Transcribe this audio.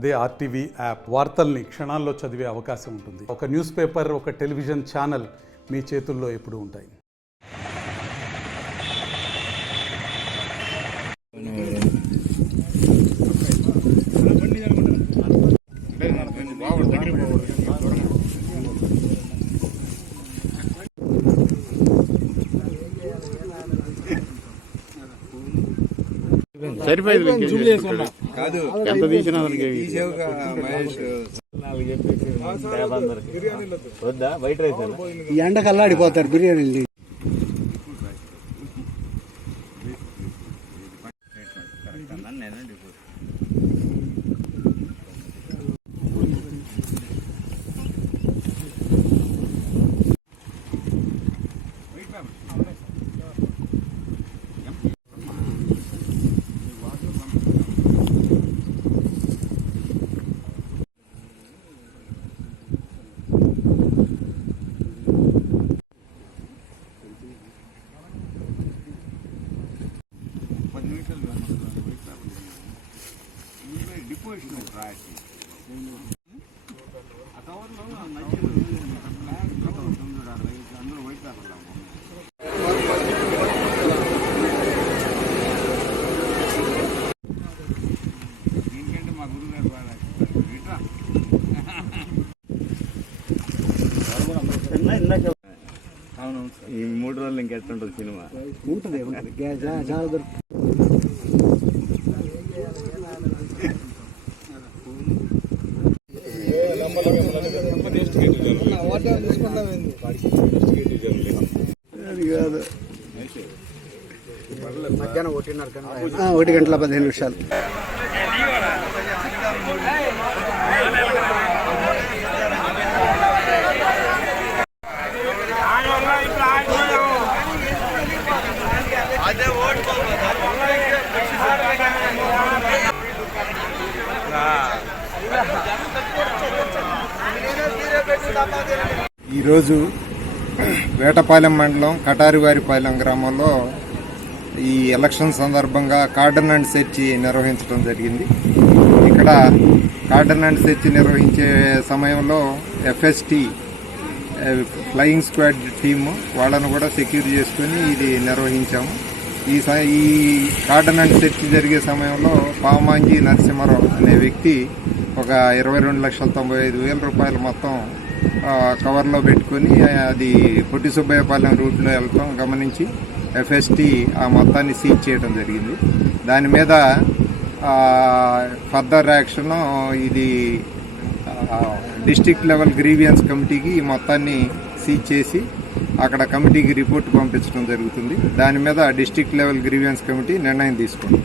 అదే RTV app వార్తల్ని క్షణాల్లో చదివే అవకాశం ఉంటుంది. ఒక న్యూస్ పేపర్, ఒక టెలివిజన్ ఛానల్ మీ చేతుల్లో ఎప్పుడూ ఉంటాయి. కాదు ఎంత తీసినా వద్దా వైట్ రైస్ ఈ ఎండకు అల్లాడిపోతారు బిర్యానీ. అవును, ఈ 3 రోజులు ఇంకెట్టుంటుంది సినిమా? ఉంటుంది చాలా మధ్యాహ్నం 1:15. ఈరోజు వేటపాలెం మండలం కటారివారిపాలెం గ్రామంలో ఈ ఎలక్షన్ సందర్భంగా కార్డన్ అండ్ సెర్చ్ నిర్వహించడం జరిగింది. ఇక్కడ కార్డన్ అండ్ సెర్చ్ నిర్వహించే సమయంలో ఎఫ్ఎస్టీ ఫ్లయింగ్ స్క్వాడ్ టీము వాళ్ళను కూడా సెక్యూర్ చేసుకుని ఇది నిర్వహించాము. ఈ కార్డన్ అండ్ సెర్చ్ జరిగే సమయంలో పామాంజీ నరసింహారావు అనే వ్యక్తి ఒక 22,95,000 రూపాయలు మొత్తం కవర్లో పెట్టుకుని అది పొట్టి సుబ్బయ్యపాలెం రూట్లో వెళ్తాం గమనించి ఎఫ్ఎస్టీ ఆ మొత్తాన్ని సీజ్ చేయడం జరిగింది. దాని మీద ఫర్దర్ యాక్షన్ ఇది డిస్ట్రిక్ట్ లెవెల్ గ్రీవియన్స్ కమిటీకి ఈ మొత్తాన్ని సీజ్ చేసి అక్కడ కమిటీకి రిపోర్ట్ పంపించడం జరుగుతుంది. దాని మీద డిస్ట్రిక్ట్ లెవెల్ గ్రీవియన్స్ కమిటీ నిర్ణయం తీసుకుంది.